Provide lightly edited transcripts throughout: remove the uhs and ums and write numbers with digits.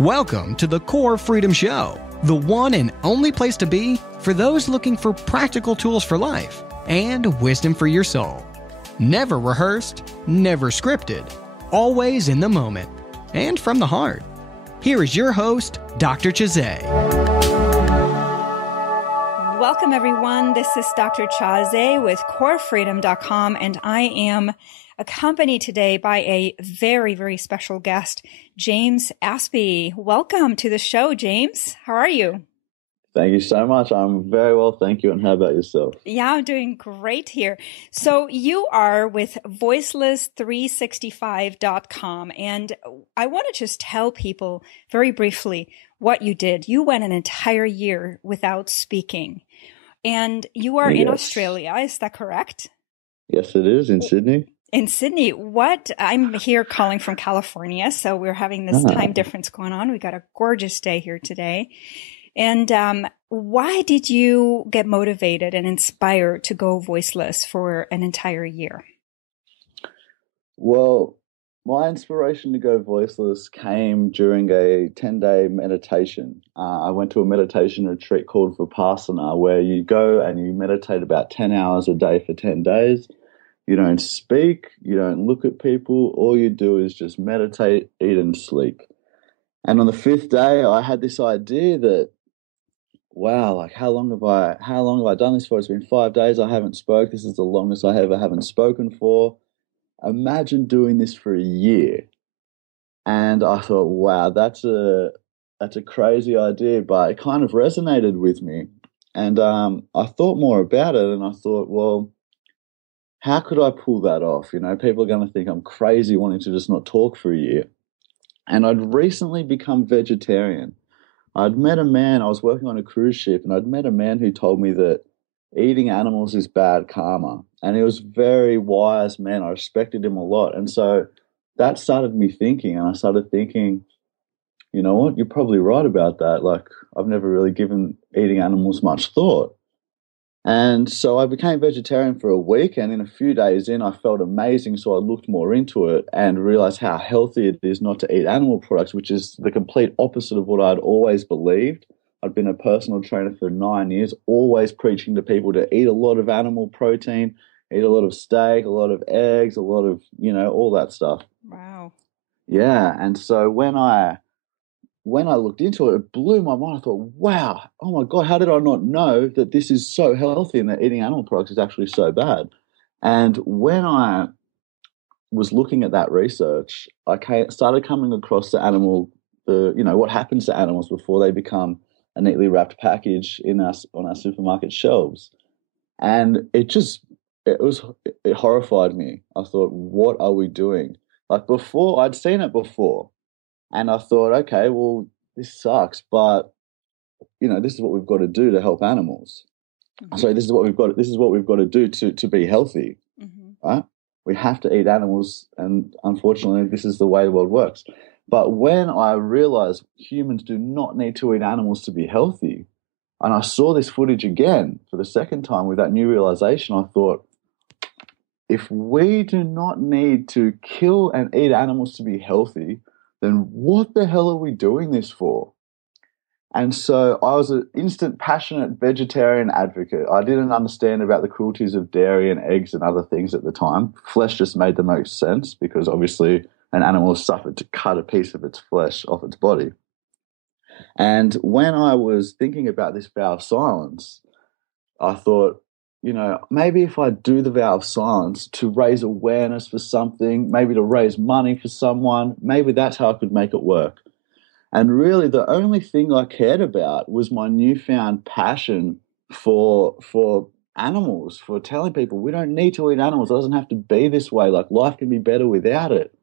Welcome to the Core Freedom Show, the one and only place to be for those looking for practical tools for life and wisdom for your soul. Never rehearsed, never scripted, always in the moment, and from the heart. Here is your host, Dr. Cha-zay. Welcome, everyone. This is Dr. Cha-zay with CoreFreedom.com, and I am accompanied today by a very, very special guest, James Aspey. Welcome to the show, James. How are you? Thank you so much. I'm very well, thank you. And how about yourself? Yeah, I'm doing great here. So you are with voiceless365.com, and I want to just tell people very briefly what you did. You went an entire year without speaking, and you are in Australia. Is that correct? Yes, it is, in Sydney. In Sydney. I'm here calling from California, so we're having this time difference going on. We got a gorgeous day here today. And why did you get motivated and inspired to go voiceless for an entire year? Well, my inspiration to go voiceless came during a 10-day meditation. I went to a meditation retreat called Vipassana, where you go and you meditate about 10 hours a day for 10 days. You don't speak, you don't look at people. All you do is just meditate, eat, and sleep. And on the 5th day, I had this idea that, wow, like how long have I done this for? It's been 5 days I haven't spoke. This is the longest I ever haven't spoken for. Imagine doing this for a year. And I thought, wow, that's a crazy idea, but it kind of resonated with me. And I thought more about it, and I thought, well, how could I pull that off? You know, people are going to think I'm crazy wanting to just not talk for a year. And I'd recently become vegetarian. I'd met a man, I was working on a cruise ship, and I'd met a man who told me that eating animals is bad karma. And he was a very wise man. I respected him a lot. And so that started me thinking, and I started thinking, you know what, you're probably right about that. Like, I've never really given eating animals much thought. And so I became vegetarian for a week, and in a few days in, I felt amazing. So I looked more into it and realized how healthy it is not to eat animal products, which is the complete opposite of what I'd always believed. I'd been a personal trainer for 9 years, always preaching to people to eat a lot of animal protein, eat a lot of steak, a lot of eggs, a lot of, all that stuff. Wow. Yeah. And so when I looked into it, it blew my mind. I thought, wow, oh my God, how did I not know that this is so healthy and that eating animal products is actually so bad? And when I was looking at that research, I started coming across what happens to animals before they become a neatly wrapped package on our supermarket shelves. And it horrified me. I thought, what are we doing? Like before, I'd seen it before. And I thought, okay, well, this sucks, but this is what we've got to do to help animals. Mm-hmm. So this is what we've got to do to be healthy, right? We have to eat animals, and unfortunately, this is the way the world works. But when I realized humans do not need to eat animals to be healthy, and I saw this footage again for the second time with that new realization, I thought, if we do not need to kill and eat animals to be healthy, then what the hell are we doing this for? And so I was an instant passionate vegetarian advocate. I didn't understand about the cruelties of dairy and eggs and other things at the time. Flesh just made the most sense because obviously an animal suffered to cut a piece of its flesh off its body. And when I was thinking about this vow of silence, I thought, maybe if I do the vow of silence to raise awareness for something, maybe to raise money for someone, maybe that's how I could make it work. And really the only thing I cared about was my newfound passion for animals, for telling people we don't need to eat animals. It doesn't have to be this way. Like life can be better without it.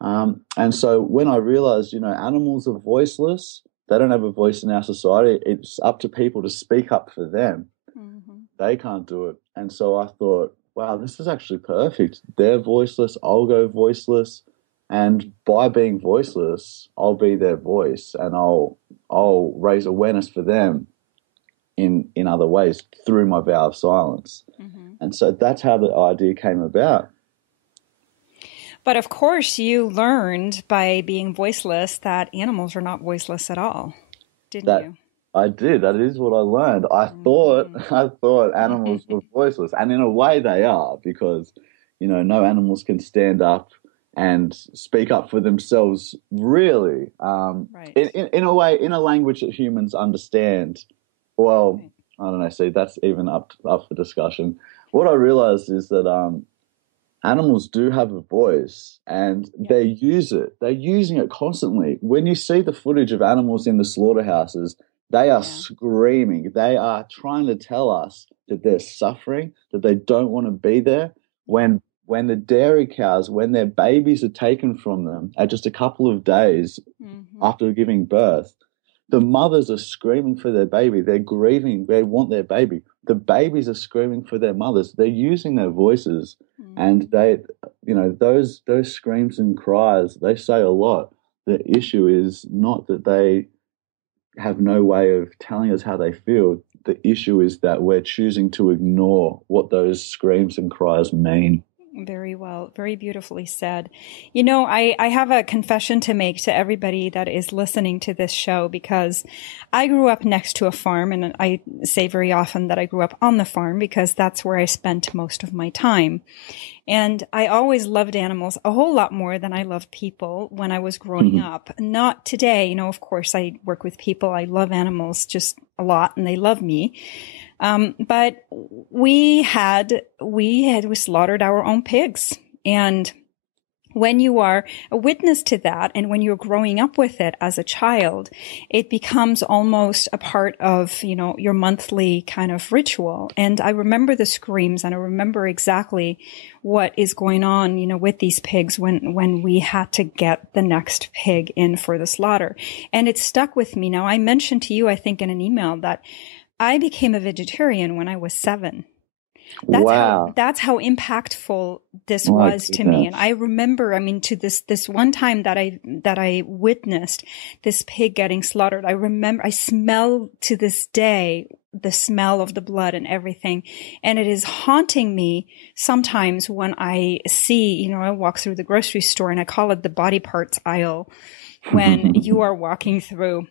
And so when I realized, animals are voiceless, they don't have a voice in our society. It's up to people to speak up for them. Mm-hmm. They can't do it. And so I thought, wow, this is actually perfect. They're voiceless. I'll go voiceless. And by being voiceless, I'll be their voice, and I'll raise awareness for them in other ways through my vow of silence. Mm-hmm. And so that's how the idea came about. But of course, you learned by being voiceless that animals are not voiceless at all, didn't you? I did. That is what I learned. I thought animals were voiceless, and in a way they are, because no animals can stand up and speak up for themselves, really. Right. In a way, in a language that humans understand. Well, Right. I don't know. See, that's even up for discussion. What I realized is that animals do have a voice, and they use it. They're using it constantly. When you see the footage of animals in the slaughterhouses, they are screaming. They are trying to tell us that they're suffering, that they don't want to be there. When the dairy cows, when their babies are taken from them at just a couple of days after giving birth, the mothers are screaming for their baby. They're grieving. They want their baby. The babies are screaming for their mothers. They're using their voices, and those screams and cries, they say a lot. The issue is not that they have no way of telling us how they feel. The issue is that we're choosing to ignore what those screams and cries mean. Very well, very beautifully said. I have a confession to make to everybody that is listening to this show, because I grew up next to a farm, and I say very often that I grew up on the farm because that's where I spent most of my time. And I always loved animals a whole lot more than I loved people when I was growing up. Not today. Of course, I work with people. I love animals just a lot, and they love me. But we slaughtered our own pigs. And when you are a witness to that, and when you're growing up with it as a child, it becomes almost a part of, your monthly kind of ritual. And I remember the screams, and I remember exactly what is going on, with these pigs when we had to get the next pig in for the slaughter. And it stuck with me. Now, I mentioned to you, I think in an email, that I became a vegetarian when I was 7. That's how impactful this was to me. And I remember, to this one time that I witnessed this pig getting slaughtered. I smell to this day the smell of the blood and everything. And it is haunting me sometimes when I see, I walk through the grocery store, and I call it the body parts aisle, when you are walking through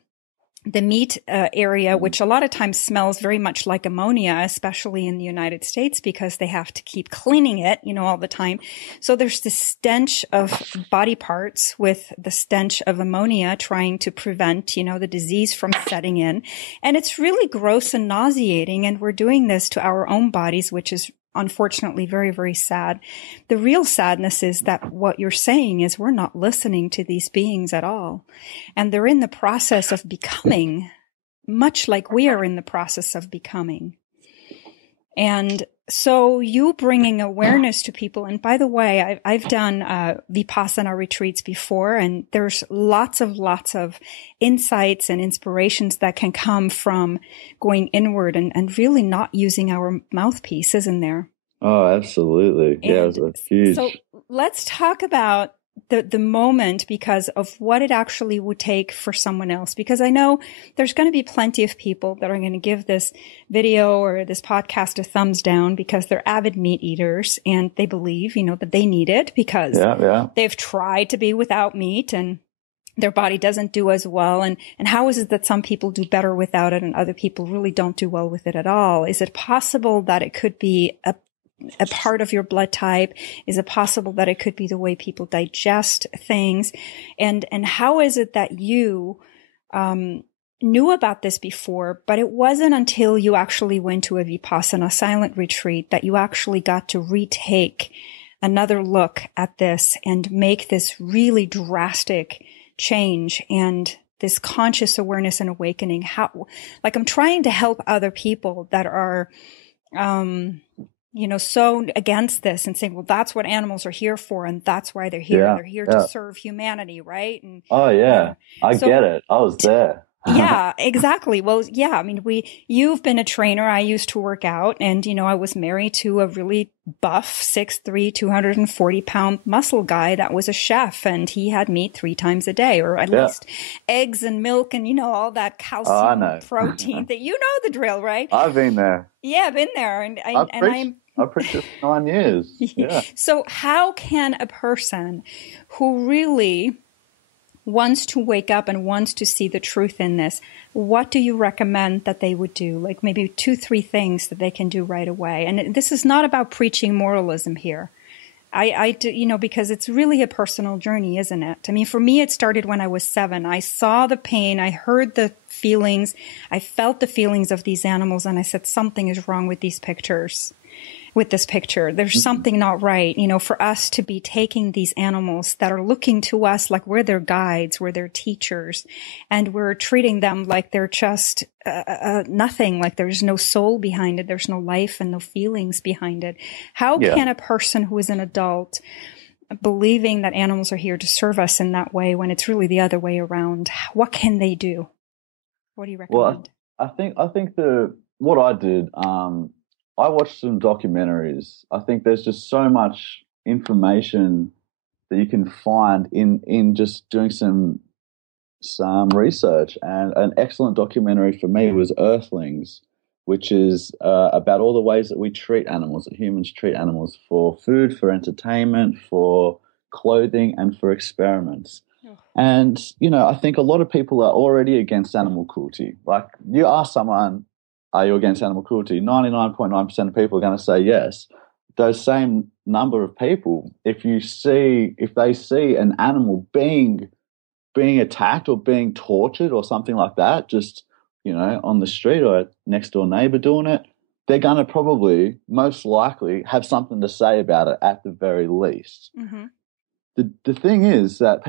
the meat area, which a lot of times smells very much like ammonia, especially in the United States, because they have to keep cleaning it, all the time. So there's this stench of body parts with the stench of ammonia trying to prevent, the disease from setting in. And it's really gross and nauseating. And we're doing this to our own bodies, which is unfortunately very, very sad. The real sadness is that what you're saying is we're not listening to these beings at all. And they're in the process of becoming, much like we are in the process of becoming. And so you bringing awareness to people, and by the way, I've done Vipassana retreats before, and there's lots of insights and inspirations that can come from going inward and really not using our mouthpiece, isn't there? Oh, absolutely. Yeah, it was huge. So let's talk about the moment, because of what it actually would take for someone else. Because I know there's going to be plenty of people that are going to give this video or this podcast a thumbs down because they're avid meat eaters, and they believe, that they need it because they've tried to be without meat and their body doesn't do as well. And how is it that some people do better without it and other people really don't do well with it at all? Is it possible that it could be a part of your blood type? Is it possible that it could be the way people digest things? And how is it that you knew about this before, but it wasn't until you actually went to a Vipassana silent retreat that you actually got to retake another look at this and make this really drastic change and this conscious awareness and awakening? I'm trying to help other people that are, so against this and saying, well, that's what animals are here for. And that's why they're here. They're here to serve humanity. Right. And, I get it. I was there. Yeah, exactly. Well, yeah, you've been a trainer. I used to work out, and, I was married to a really buff, 6'3", 240-pound muscle guy that was a chef, and he had meat 3 times a day, or at least eggs and milk and, all that calcium, protein that, the drill, right? I've been there. Yeah, I've been there. And I preached it for 9 years. Yeah. So how can a person who really wants to wake up and wants to see the truth in this, what do you recommend that they would do? Like maybe 2-3 things that they can do right away. And this is not about preaching moralism here. I do, because it's really a personal journey, isn't it? I mean, for me, it started when I was 7. I saw the pain. I heard the feelings. I felt the feelings of these animals. And I said, something is wrong with these pictures. With this picture, there's something not right, for us to be taking these animals that are looking to us like we're their guides, we're their teachers, and we're treating them like they're just nothing, like there's no soul behind it, there's no life and no feelings behind it. How can a person who is an adult believing that animals are here to serve us in that way when it's really the other way around? What can they do? What do you recommend? Well, I think what I did, I watched some documentaries. I think there's just so much information that you can find in just doing some research. And an excellent documentary for me was Earthlings, which is about all the ways that we treat animals, that humans treat animals for food, for entertainment, for clothing, and for experiments. And, I think a lot of people are already against animal cruelty. Like, you ask someone, are you against animal cruelty? 99.9% of people are going to say yes. Those same number of people, if they see an animal being attacked or being tortured or something like that, just, on the street or a next door neighbor doing it, they're going to probably, most likely, have something to say about it at the very least. Mm-hmm. The thing is that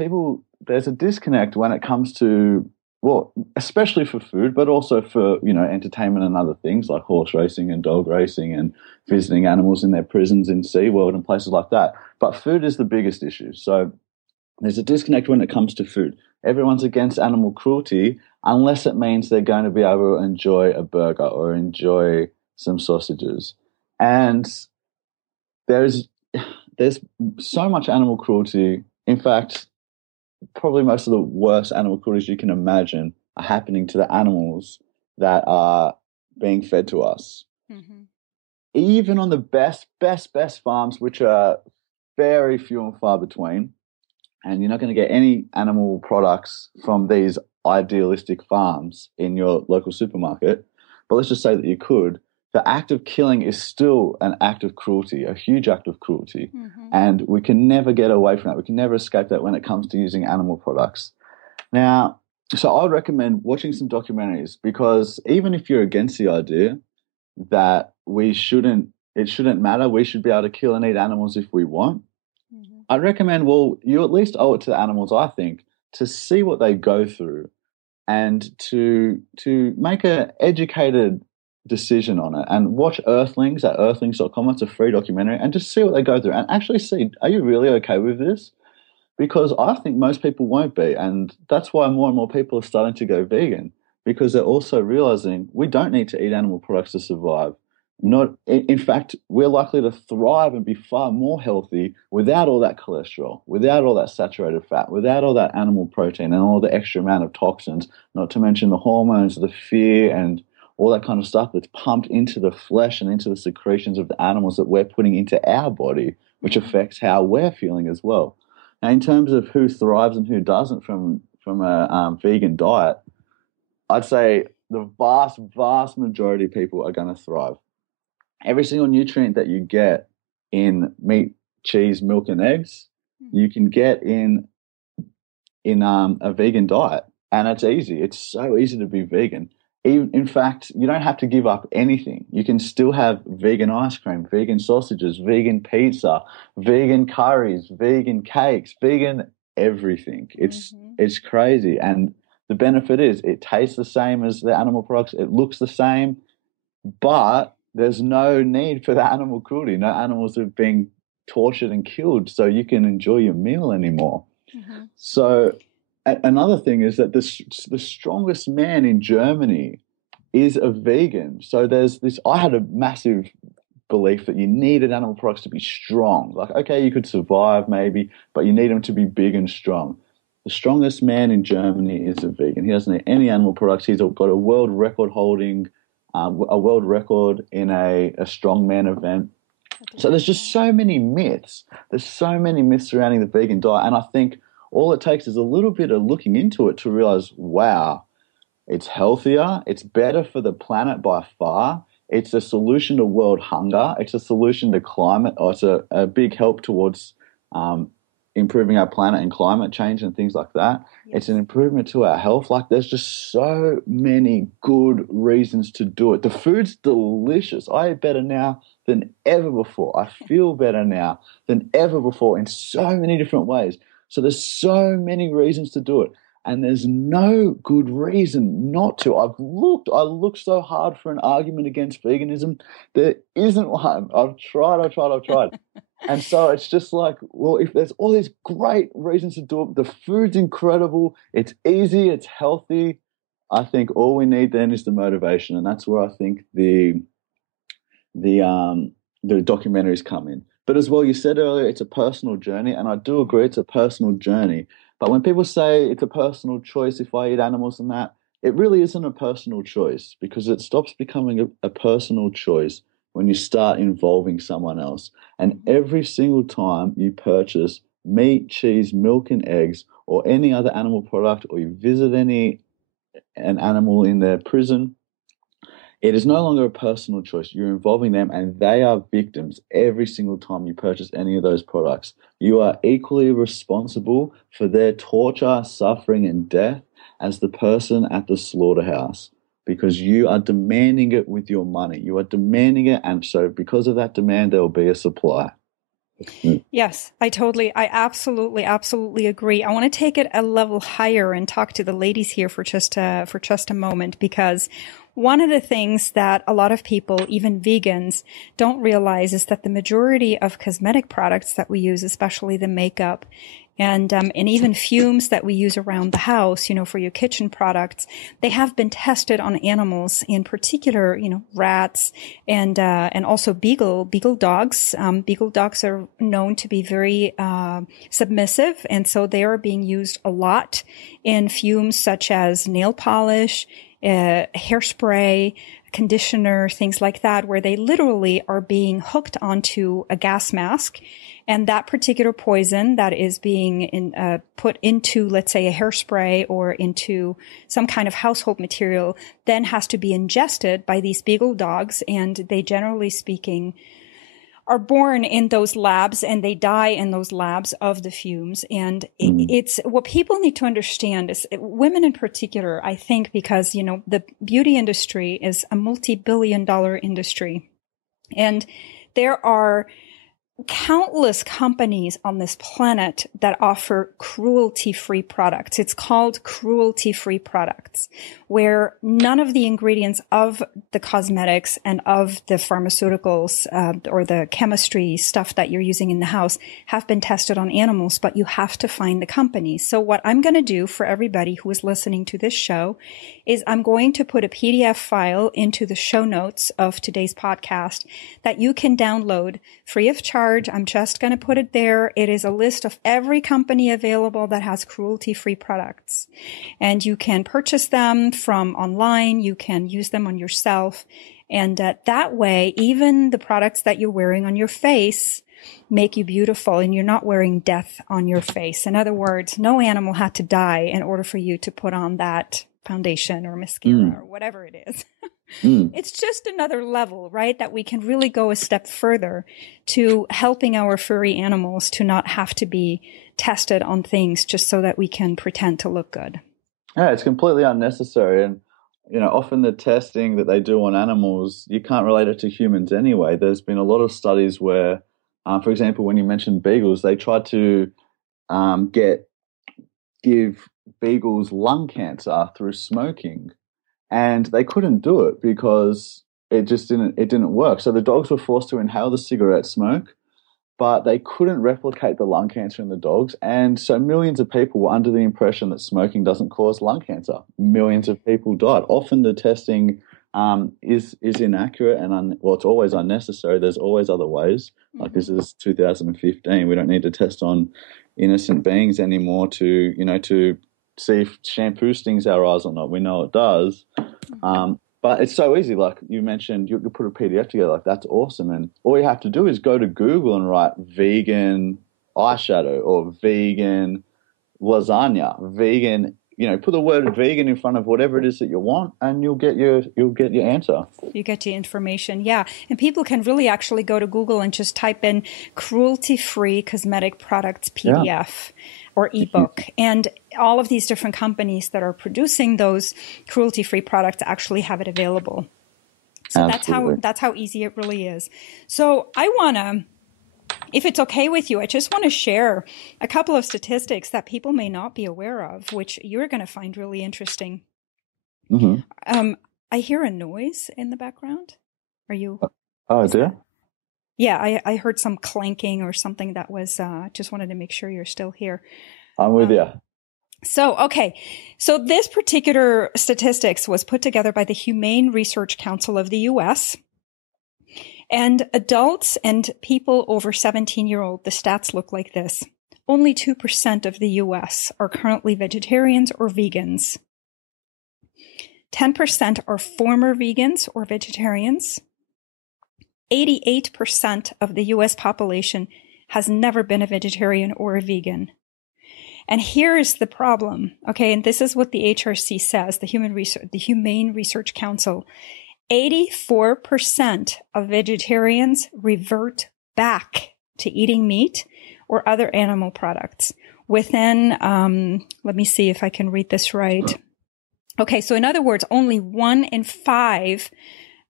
there's a disconnect when it comes to, well, especially for food, but also for, entertainment and other things like horse racing and dog racing and visiting animals in their prisons in SeaWorld and places like that. But food is the biggest issue. So there's a disconnect when it comes to food. Everyone's against animal cruelty unless it means they're going to be able to enjoy a burger or enjoy some sausages. And there's so much animal cruelty. In fact, probably most of the worst animal cruelties you can imagine are happening to the animals that are being fed to us. Mm-hmm. Even on the best farms, which are very few and far between, and you're not going to get any animal products from these idealistic farms in your local supermarket, but let's just say that you could, the act of killing is still an act of cruelty, a huge act of cruelty. Mm-hmm. And we can never get away from that. We can never escape that when it comes to using animal products. Now, so I would recommend watching some documentaries, because even if you're against the idea that it shouldn't matter, we should be able to kill and eat animals if we want, mm-hmm. I'd recommend, you at least owe it to the animals, I think, to see what they go through and to make an educated decision on it, and watch Earthlings at earthlings.com. It's a free documentary, and just see what they go through and actually see, are you really okay with this? Because I think most people won't be, and that's why more and more people are starting to go vegan, because they're also realizing we don't need to eat animal products to survive. In fact, we're likely to thrive and be far more healthy without all that cholesterol, without all that saturated fat, without all that animal protein and all the extra amount of toxins, not to mention the hormones, the fear, and all that kind of stuff that's pumped into the flesh and into the secretions of the animals that we're putting into our body, which affects how we're feeling as well. Now, in terms of who thrives and who doesn't from a vegan diet, I'd say the vast majority of people are going to thrive. Every single nutrient that you get in meat, cheese, milk, and eggs, you can get in a vegan diet, and it's easy. It's so easy to be vegan. In fact, you don't have to give up anything. You can still have vegan ice cream, vegan sausages, vegan pizza, vegan curries, vegan cakes, vegan everything. It's crazy. And the benefit is it tastes the same as the animal products. It looks the same, but there's no need for the animal cruelty. No animals are being tortured and killed, so you can enjoy your meal anymore. Mm-hmm. So another thing is that the strongest man in Germany is a vegan. So there's this, I had a massive belief that you needed animal products to be strong. Like, okay, you could survive maybe, but you need them to be big and strong. The strongest man in Germany is a vegan. He doesn't need any animal products. He's got a world record holding, a world record in a strongman event. So there's just so many myths. There's so many myths surrounding the vegan diet. And I think all it takes is a little bit of looking into it to realize, wow, it's healthier. It's better for the planet by far. It's a solution to world hunger. It's a solution to climate, or it's a big help towards improving our planet and climate change and things like that. Yes. It's an improvement to our health. Like, there's just so many good reasons to do it. The food's delicious. I eat better now than ever before. I feel better now than ever before in so many different ways. So there's so many reasons to do it. And there's no good reason not to. I looked so hard for an argument against veganism. There isn't one. I've tried. And so it's just like, well, if there's all these great reasons to do it, the food's incredible, it's easy, it's healthy, I think all we need then is the motivation. And that's where I think the documentaries come in. But as well, you said earlier, it's a personal journey, and I do agree it's a personal journey. But when people say it's a personal choice if I eat animals and that, it really isn't a personal choice, because it stops becoming a personal choice when you start involving someone else. And every single time you purchase meat, cheese, milk, and eggs, or any other animal product, or you visit an animal in their prison, it is no longer a personal choice. You're involving them, and they are victims every single time you purchase any of those products. You are equally responsible for their torture, suffering, and death as the person at the slaughterhouse, because you are demanding it with your money. You are demanding it, and so because of that demand, there will be a supply. Yes, I absolutely agree. I want to take it a level higher and talk to the ladies here for just a moment, because one of the things that a lot of people, even vegans, don't realize is that the majority of cosmetic products that we use, especially the makeup and even fumes that we use around the house, for your kitchen products, they have been tested on animals, in particular, rats and also beagle dogs. Beagle dogs are known to be very submissive, and so they are being used a lot in fumes such as nail polish, hairspray, conditioner, things like that, where they literally are being hooked onto a gas mask. And that particular poison that is being put into, let's say, a hairspray or into some kind of household material then has to be ingested by these beagle dogs. And they, generally speaking, are born in those labs, and they die in those labs of the fumes. And it's what people need to understand is, women in particular, I think, because, the beauty industry is a multi-billion-dollar industry. And there are countless companies on this planet that offer cruelty-free products. It's called cruelty-free products, where none of the ingredients of the cosmetics and of the pharmaceuticals or the chemistry stuff that you're using in the house have been tested on animals, but you have to find the companies. So what I'm going to do for everybody who is listening to this show is I'm going to put a PDF file into the show notes of today's podcast that you can download free of charge. I'm just going to put it there. It is a list of every company available that has cruelty-free products. And you can purchase them from online. You can use them on yourself. And that way, even the products that you're wearing on your face make you beautiful, and you're not wearing death on your face. In other words, no animal had to die in order for you to put on that foundation or mascara or whatever it is. It's just another level, right? That we can really go a step further to helping our furry animals to not have to be tested on things just so that we can pretend to look good. Yeah, it's completely unnecessary. And, often the testing that they do on animals, you can't relate it to humans anyway. There's been a lot of studies where, for example, when you mentioned beagles, they tried to give beagles lung cancer through smoking. And they couldn't do it because it didn't work. So the dogs were forced to inhale the cigarette smoke, but they couldn't replicate the lung cancer in the dogs. And so millions of people were under the impression that smoking doesn't cause lung cancer. Millions of people died. Often the testing is inaccurate and it's always unnecessary. There's always other ways. Like, this is 2015. We don't need to test on innocent beings anymore to see if shampoo stings our eyes or not. We know it does. But it's so easy. Like you mentioned, you put a PDF together. Like that's awesome. And all you have to do is go to Google and write vegan eyeshadow or vegan lasagna, vegan. You know, put the word vegan in front of whatever it is that you want, and you'll get your answer. You get your information, yeah. And people can really actually go to Google and just type in cruelty-free cosmetic products PDF or ebook. And all of these different companies that are producing those cruelty-free products actually have it available. So that's how easy it really is. So I want to, if it's okay with you, I just want to share a couple of statistics that people may not be aware of, which you're going to find really interesting. I hear a noise in the background. Are you? Oh, dear. Yeah, I heard some clanking or something that was, just wanted to make sure you're still here. I'm with you. So, okay. So this particular statistics was put together by the Humane Research Council of the U.S. And adults and people over 17-year-old, the stats look like this. Only 2% of the U.S. are currently vegetarians or vegans. 10% are former vegans or vegetarians. 88% of the U.S. population has never been a vegetarian or a vegan. And here is the problem, okay? And this is what the HRC says, the Humane Research Council. 84% of vegetarians revert back to eating meat or other animal products within, let me see if I can read this right. Okay, so in other words, only 1 in 5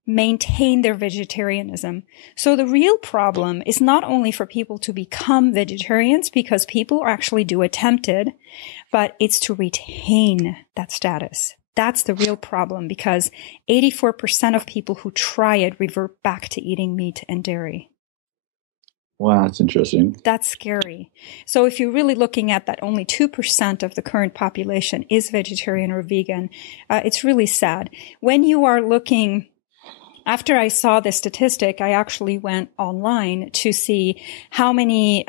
maintain their vegetarianism. So the real problem is not only for people to become vegetarians, because people actually do attempt it, but it's to retain that status. That's the real problem, because 84% of people who try it revert back to eating meat and dairy. Wow, that's interesting. That's scary. So if you're really looking at that only 2% of the current population is vegetarian or vegan, it's really sad. When you are looking, after I saw this statistic, I actually went online to see how many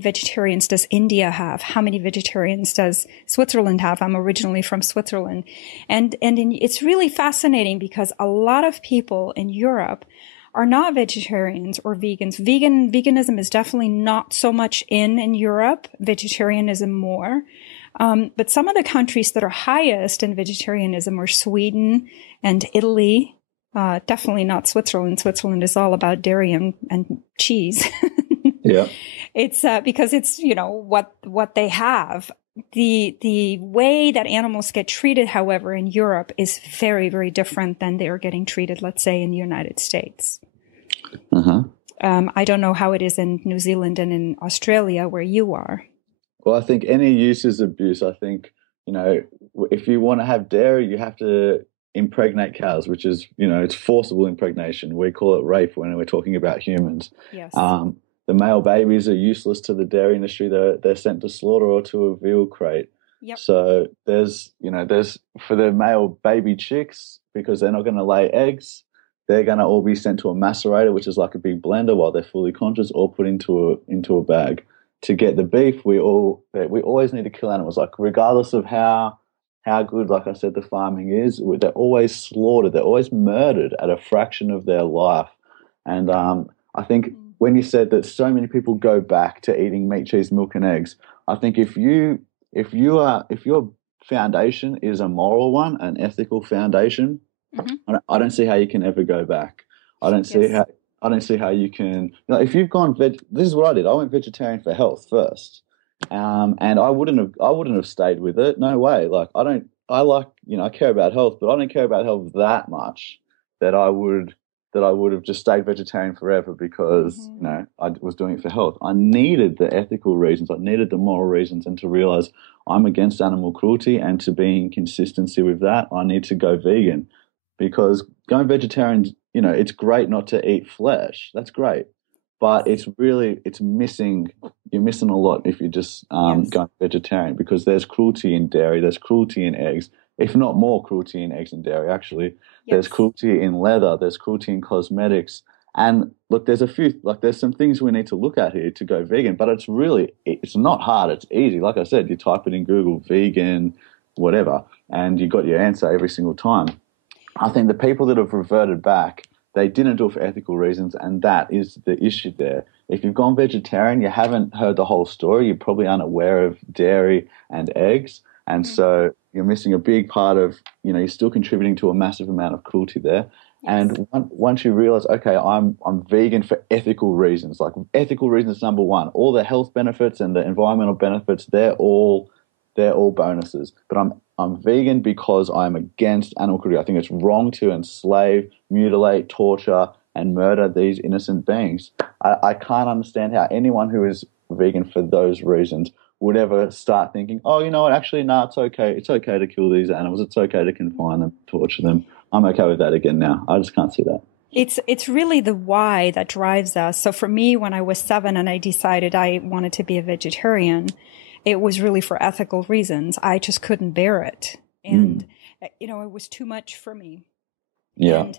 vegetarians does India have? How many vegetarians does Switzerland have? I'm originally from Switzerland. And it's really fascinating because a lot of people in Europe are not vegetarians or vegans. Veganism is definitely not so much in Europe, vegetarianism more. But some of the countries that are highest in vegetarianism are Sweden and Italy. Definitely not Switzerland. Switzerland is all about dairy and cheese. Yeah. It's, because it's, what they have. The way that animals get treated, however, in Europe is very, very different than they are getting treated, let's say, in the United States. I don't know how it is in New Zealand and in Australia where you are. Well, I think any use is abuse. I think, if you want to have dairy, you have to impregnate cows, which is, it's forcible impregnation. We call it rape when we're talking about humans. Yes. The male babies are useless to the dairy industry. They're sent to slaughter or to a veal crate. Yep. So there's for the male baby chicks, because they're not going to lay eggs, they're going to all be sent to a macerator, which is like a big blender while they're fully conscious, or put into a bag. To get the beef, we always need to kill animals. Like regardless of how good, like I said, the farming is, they're always slaughtered. They're always murdered at a fraction of their life. And I think when you said that so many people go back to eating meat, cheese, milk, and eggs, I think if your foundation is a moral one, an ethical foundation, I don't see how you can ever go back. I don't see how you can. If you've gone this is what I did. I went vegetarian for health first, and I wouldn't have stayed with it. No way. I care about health, but I don't care about health that much that I would have just stayed vegetarian forever because I was doing it for health. I needed the ethical reasons, I needed the moral reasons, and to realize I'm against animal cruelty, and to be in consistency with that, I need to go vegan. Because going vegetarian, it's great not to eat flesh. That's great, but you're missing a lot if you just go vegetarian, because there's cruelty in dairy, there's cruelty in eggs, if not more cruelty in eggs and dairy, actually. Yes. There's cruelty in leather, there's cruelty in cosmetics. And look, there's some things we need to look at here to go vegan, but it's not hard, it's easy. Like I said, you type it in Google, vegan, whatever, and you got your answer every single time. I think the people that have reverted back, they didn't do it for ethical reasons, and that is the issue there. If you've gone vegetarian, you haven't heard the whole story. You're probably unaware of dairy and eggs, and so you're missing a big part of, you're still contributing to a massive amount of cruelty there. Yes. And once you realize, okay, I'm vegan for ethical reasons, like ethical reasons, number one, all the health benefits and the environmental benefits, they're all bonuses. But I'm vegan because I'm against animal cruelty. I think it's wrong to enslave, mutilate, torture, and murder these innocent beings. I can't understand how anyone who is vegan for those reasons would ever start thinking, oh, you know what, actually, no, it's okay. It's okay to kill these animals. It's okay to confine them, torture them. I'm okay with that again now. I just can't see that. It's really the why that drives us. So for me, when I was 7 and I decided I wanted to be a vegetarian, it was really for ethical reasons. I just couldn't bear it. And, it was too much for me. Yeah.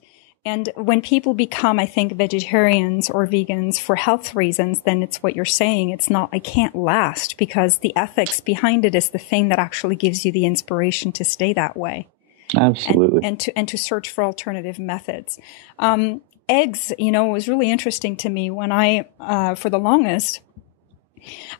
And when people become, I think, vegetarians or vegans for health reasons, then it's what you're saying. It's not, I can't last, because the ethics behind it is the thing that actually gives you the inspiration to stay that way. Absolutely. And to search for alternative methods. Eggs, it was really interesting to me when for the longest,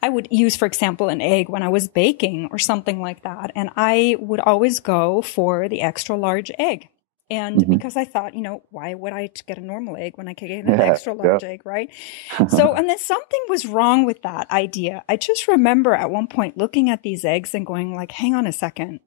I would use, for example, an egg when I was baking or something like that. And I would always go for the extra large egg. And because I thought, why would I get a normal egg when I could get an extra large egg, right? So, and then something was wrong with that idea. I just remember at one point looking at these eggs and going like, hang on a second.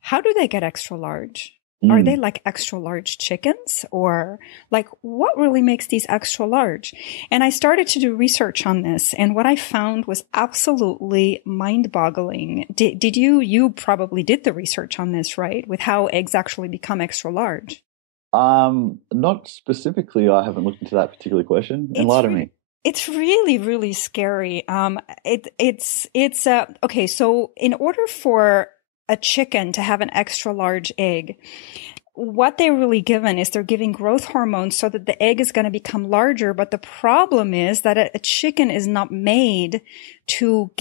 How do they get extra large? Are they like extra large chickens, or like what really makes these extra large? And I started to do research on this, and what I found was absolutely mind-boggling. Did you probably did the research on this, right? With how eggs actually become extra large? Not specifically. I haven't looked into that particular question. Enlighten me. It's really, really scary. It's okay. So in order for a chicken to have an extra large egg, what they're really given is they're giving growth hormones so that the egg is going to become larger. But the problem is that a chicken is not made to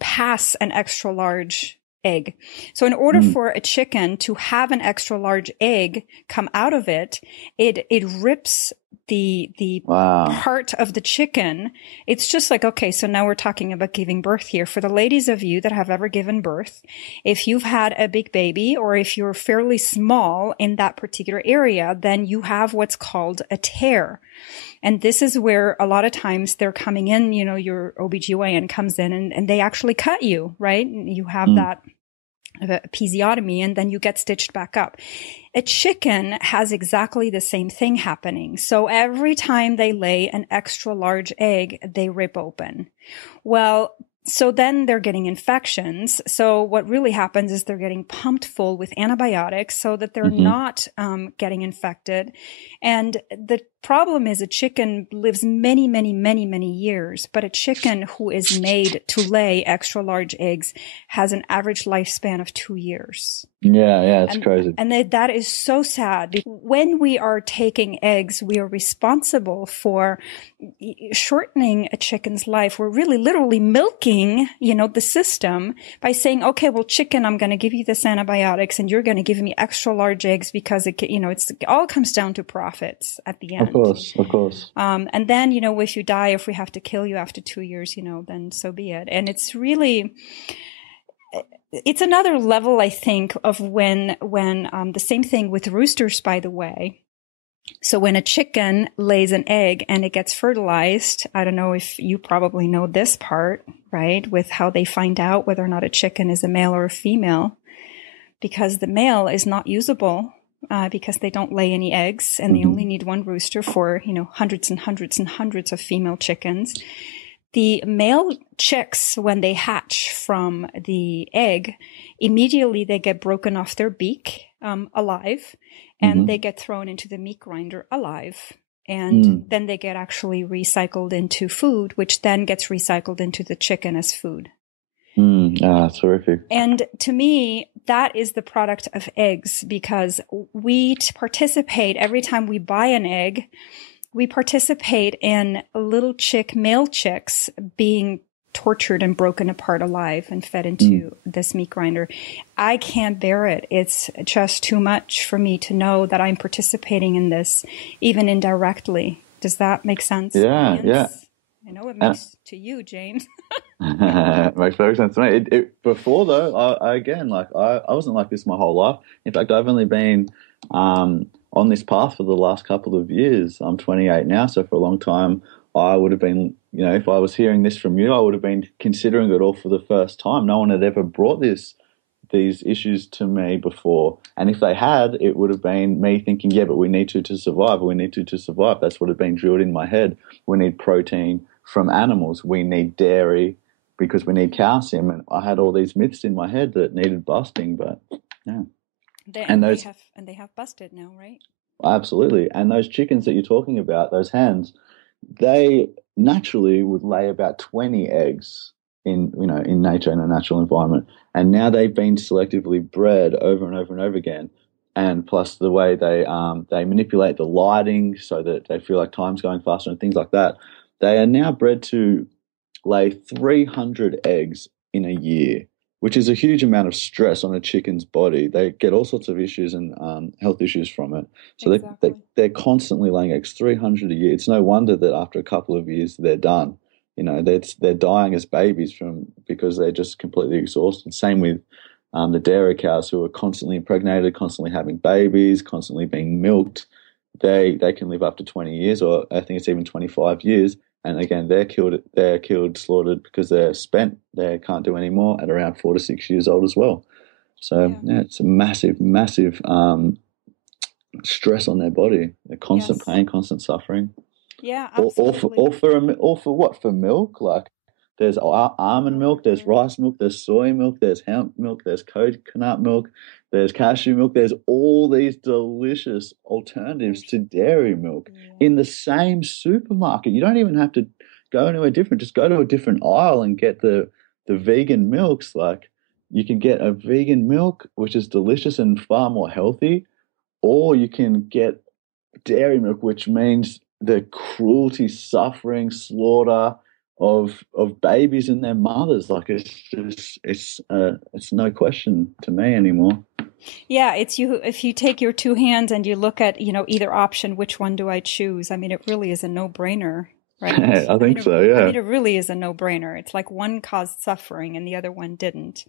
pass an extra large egg. So in order for a chicken to have an extra large egg come out of it, it rips the part of the chicken. It's just like, okay, so now we're talking about giving birth here. For the ladies of you that have ever given birth, if you've had a big baby or if you're fairly small in that particular area, then you have what's called a tear. And this is where a lot of times they're coming in, your OBGYN comes in and they actually cut you, right? You have that episiotomy, and then you get stitched back up. A chicken has exactly the same thing happening. So every time they lay an extra large egg, they rip open. Well, so then they're getting infections. So what really happens is they're getting pumped full with antibiotics so that they're not getting infected. And the problem is a chicken lives many, many, many, many years, but a chicken who is made to lay extra large eggs has an average lifespan of 2 years. Yeah, it's crazy. And that is so sad. When we are taking eggs, we are responsible for shortening a chicken's life. We're really literally milking, the system by saying, okay, well, chicken, I'm going to give you this antibiotics and you're going to give me extra large eggs because it all comes down to profits at the end. Of course. And then, if you die, if we have to kill you after 2 years, then so be it. And it's really, it's another level, I think, of when the same thing with roosters, by the way. So when a chicken lays an egg and it gets fertilized, I don't know if you probably know this part, right? With how they find out whether or not a chicken is a male or a female, because the male is not usable. Because they don't lay any eggs and they only need one rooster for, hundreds and hundreds and hundreds of female chickens. The male chicks, when they hatch from the egg, immediately they get broken off their beak alive, and they get thrown into the meat grinder alive. And then they get actually recycled into food, which then gets recycled into the chicken as food. That's horrific. And to me, that is the product of eggs, because we participate every time we buy an egg. We participate in little male chicks being tortured and broken apart alive and fed into this meat grinder. I can't bear it. It's just too much for me to know that I'm participating in this, even indirectly. Does that make sense? Yeah, yeah. I know it makes to you, James. It makes perfect sense to me. Before though, I again, like I wasn't like this my whole life. In fact, I've only been on this path for the last couple of years. I'm 28 now, so for a long time, I would have been, you know, if I was hearing this from you, I would have been considering it all for the first time. No one had ever brought these issues to me before, and if they had, it would have been me thinking, yeah, but we need to survive. We need to survive. That's what had been drilled in my head. We need protein from animals. We need dairy because we need calcium. And I had all these myths in my head that needed busting, but yeah. They have busted now, right? Absolutely. And those chickens that you're talking about, those hens, they naturally would lay about 20 eggs in nature, in a natural environment. And now they've been selectively bred over and over and over again. And plus the way they manipulate the lighting so that they feel like time's going faster and things like that. They are now bred to lay 300 eggs in a year, which is a huge amount of stress on a chicken's body. They get all sorts of issues and health issues from it. So exactly. They're constantly laying eggs, 300 a year. It's no wonder that after a couple of years they're done. You know, they're dying as babies because they're just completely exhausted. Same with the dairy cows who are constantly impregnated, constantly having babies, constantly being milked. They can live up to 20 years, or I think it's even 25 years. And again, they're killed, slaughtered because they're spent. They can't do any more at around 4 to 6 years old as well. So yeah it's a massive, massive stress on their body. They're constant pain, constant suffering. Yeah, absolutely. Or for what? For milk? Like there's almond milk, there's rice milk, there's soy milk, there's hemp milk, there's coconut milk, there's cashew milk. There's all these delicious alternatives to dairy milk in the same supermarket. You don't even have to go anywhere different. Just go to a different aisle and get the vegan milks. Like you can get a vegan milk, which is delicious and far more healthy, or you can get dairy milk, which means the cruelty, suffering, slaughter of babies and their mothers. Like it's no question to me anymore. Yeah, it's if you take your two hands and you look at, either option, which one do I choose? I mean, it really is a no-brainer, right? I think so, yeah. I mean, it really is a no-brainer. It's like one caused suffering and the other one didn't.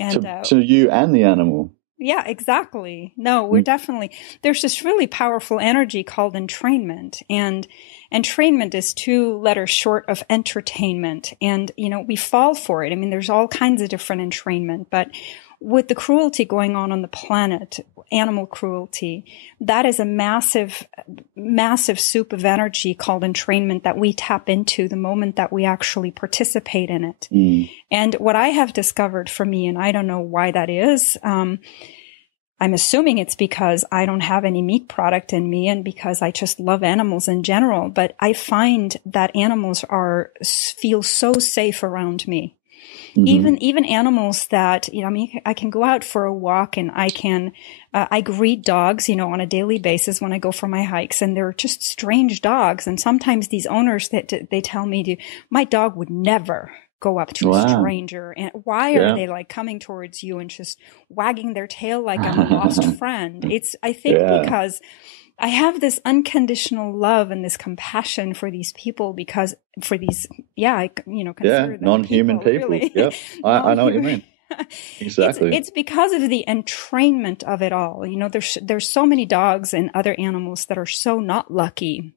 And to you and the animal. Yeah, exactly. No, we're definitely, there's this really powerful energy called entrainment, and entrainment is 2 letters short of entertainment. And, we fall for it. I mean, there's all kinds of different entrainment, but with the cruelty going on the planet, animal cruelty, that is a massive, massive soup of energy called entrainment that we tap into the moment that we actually participate in it. And what I have discovered for me, and I don't know why that is, I'm assuming it's because I don't have any meat product in me and because I just love animals in general. But I find that animals feel so safe around me. Even animals that, I can go out for a walk and I greet dogs, on a daily basis when I go for my hikes, and they're just strange dogs. And sometimes these owners they tell me, my dog would never go up to a stranger. And why are they like coming towards you and just wagging their tail like I'm a lost friend? I think because I have this unconditional love and this compassion for these people because for these, I consider them non-human people. Really. Yep. I know what you mean. Exactly. It's because of the entrainment of it all. There's so many dogs and other animals that are so not lucky.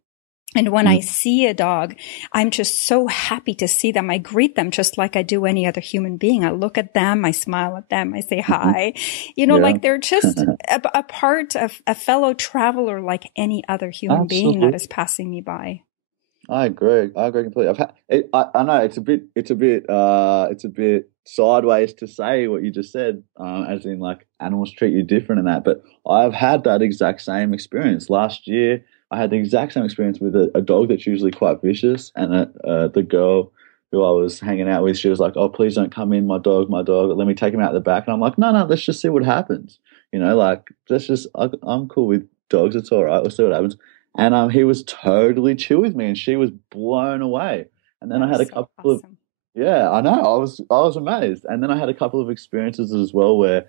And when I see a dog, I'm just so happy to see them. I greet them just like I do any other human being. I look at them, I smile at them, I say hi. Like they're just a part of a fellow traveler like any other human being that is passing me by. I agree completely. I know it's a bit sideways to say what you just said, as in like animals treat you different and that. But I've had that exact same experience last year. I had the exact same experience with a dog that's usually quite vicious, and the girl who I was hanging out with, she was like, "Oh, please don't come in, my dog, let me take him out the back." And I'm like, no, let's just see what happens. I'm cool with dogs, it's all right, we'll see what happens. And he was totally chill with me, and she was blown away. And then I had a couple Yeah, I know. I was amazed. And then I had a couple of experiences as well where,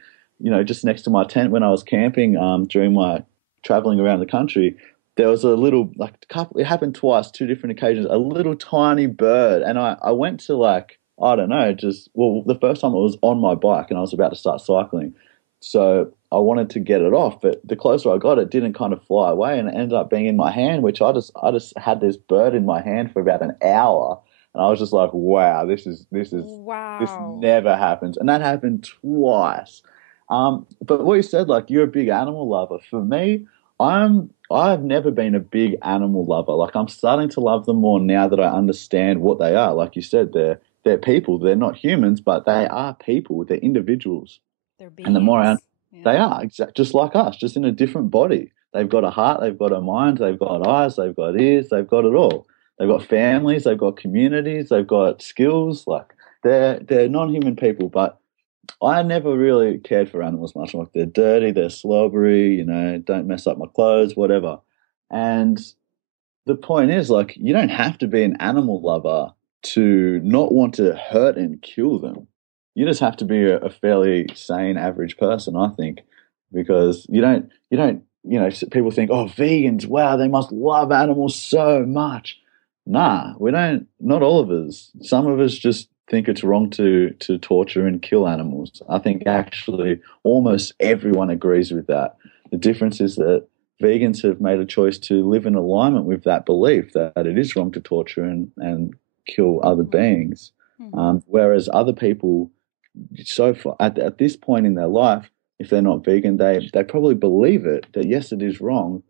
just next to my tent when I was camping, during my traveling around the country, there was a little like couple. It happened twice, two different occasions. A little tiny bird, and I went to like I don't know, just well, the first time it was on my bike, and I was about to start cycling, so I wanted to get it off, but the closer I got, it didn't kind of fly away, and it ended up being in my hand, which I just had this bird in my hand for about an hour. And I was just like, wow, this Wow. never happens. And that happened twice. But what you said, like you're a big animal lover. For me, I've never been a big animal lover. Like I'm starting to love them more now that I understand what they are. Like you said, they're people. They're not humans, but they are people. They're individuals. They're And the more beings. they Yeah. are just like us, just in a different body. They've got a heart, they've got a mind, they've got eyes, they've got ears, they've got it all. They've got families, they've got communities, they've got skills. Like they're non-human people, but I never really cared for animals much. Like they're dirty, they're slobbery, don't mess up my clothes, whatever. And the point is, like, you don't have to be an animal lover to not want to hurt and kill them. You just have to be a fairly sane, average person, I think, because people think, oh, vegans, wow, they must love animals so much. Nah, we don't. Not all of us. Some of us just think it's wrong to torture and kill animals. I think actually almost everyone agrees with that. The difference is that vegans have made a choice to live in alignment with that belief that it is wrong to torture and kill other beings. Mhm. Whereas other people, so far at this point in their life, if they're not vegan, they probably believe it that yes, it is wrong,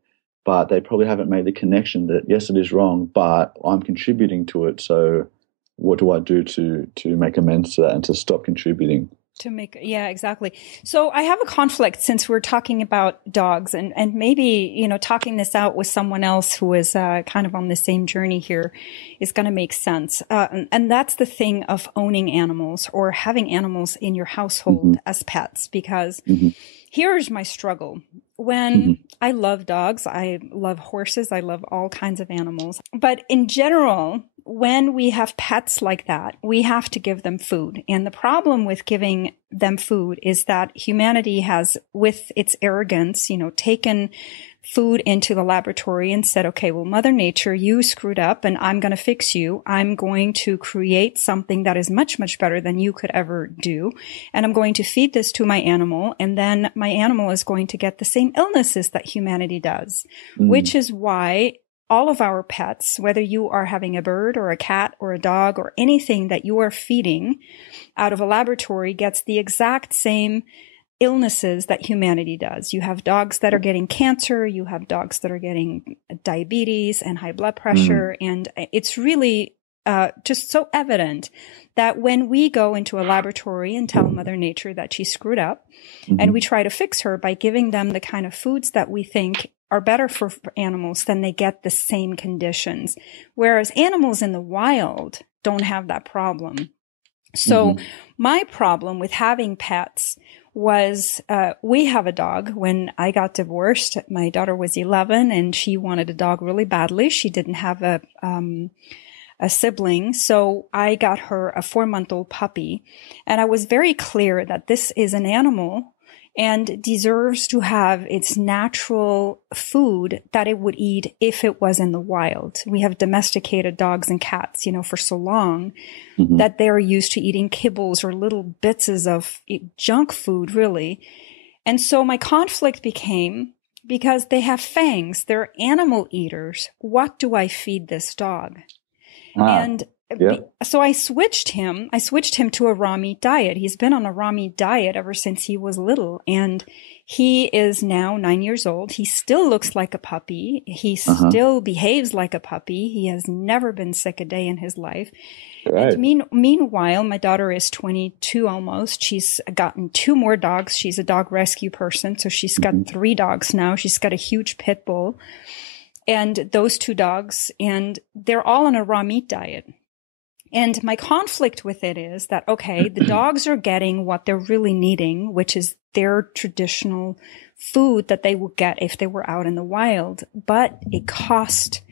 but they probably haven't made the connection that yes, it is wrong, but I'm contributing to it. So what do I do to make amends to that and to stop contributing? To make, yeah, exactly. So I have a conflict since we're talking about dogs and maybe, talking this out with someone else who is kind of on the same journey here is going to make sense. And that's the thing of owning animals or having animals in your household Mm-hmm. as pets, because Mm-hmm. here's my struggle. When I love dogs, I love horses, I love all kinds of animals. But in general, when we have pets like that, we have to give them food. And the problem with giving them food is that humanity has, with its arrogance, taken food into the laboratory and said, okay, well, Mother Nature, you screwed up and I'm going to fix you. I'm going to create something that is much, much better than you could ever do. And I'm going to feed this to my animal. And then my animal is going to get the same illnesses that humanity does, which is why all of our pets, whether you are having a bird or a cat or a dog or anything that you are feeding out of a laboratory, gets the exact same illnesses that humanity does. You have dogs that are getting cancer, you have dogs that are getting diabetes and high blood pressure. And it's really just so evident that when we go into a laboratory and tell Mother Nature that she screwed up, and we try to fix her by giving them the kind of foods that we think are better for animals, then they get the same conditions. Whereas animals in the wild don't have that problem. So my problem with having pets was, we have a dog. When I got divorced, my daughter was 11 and she wanted a dog really badly. She didn't have a sibling. So I got her a 4-month-old puppy. And I was very clear that this is an animal and deserves to have its natural food that it would eat if it was in the wild. We have domesticated dogs and cats, for so long that they're used to eating kibbles or little bits of junk food, really. And so my conflict became, because they have fangs, they're animal eaters. What do I feed this dog? And so I switched him to a raw meat diet. He's been on a raw meat diet ever since he was little. And he is now 9 years old. He still looks like a puppy. He still behaves like a puppy. He has never been sick a day in his life. Right. And meanwhile, my daughter is 22 almost. She's gotten 2 more dogs. She's a dog rescue person. So she's got 3 dogs now. She's got a huge pit bull and those 2 dogs, and they're all on a raw meat diet. And my conflict with it is that, okay, the dogs are getting what they're really needing, which is their traditional food that they would get if they were out in the wild. But it cost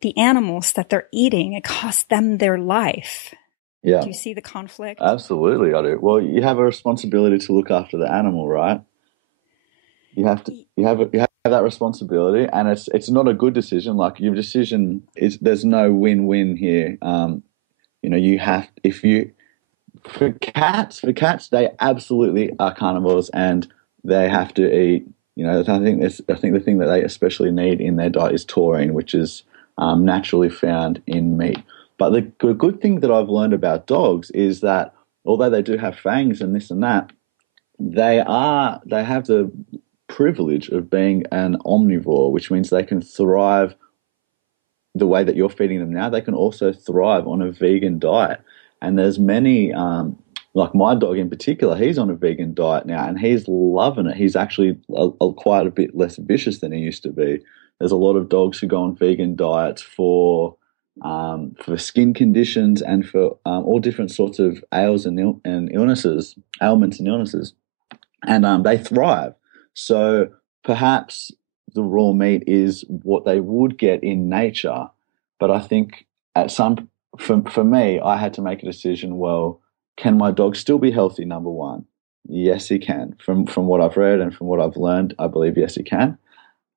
the animals that they're eating, it cost them their life. Yeah. Do you see the conflict? Absolutely, I do. Well, you have a responsibility to look after the animal, right? You have that responsibility, and it's not a good decision. Like your decision is, there's no win-win here. You have, if you, for cats, they absolutely are carnivores, and they have to eat. I think the thing that they especially need in their diet is taurine, which is naturally found in meat. But the good thing that I've learned about dogs is that although they do have fangs and this and that, they have the privilege of being an omnivore, which means they can thrive the way that you're feeding them now. They can also thrive on a vegan diet. And there's many, like my dog in particular, he's on a vegan diet now and he's loving it. He's actually quite a bit less vicious than he used to be. There's a lot of dogs who go on vegan diets for skin conditions and for all different sorts of ailments and illnesses, and they thrive. So perhaps the raw meat is what they would get in nature, but I think for me, I had to make a decision. Well, can my dog still be healthy? Number one, yes, he can. From what I've read and from what I've learned, I believe yes, he can.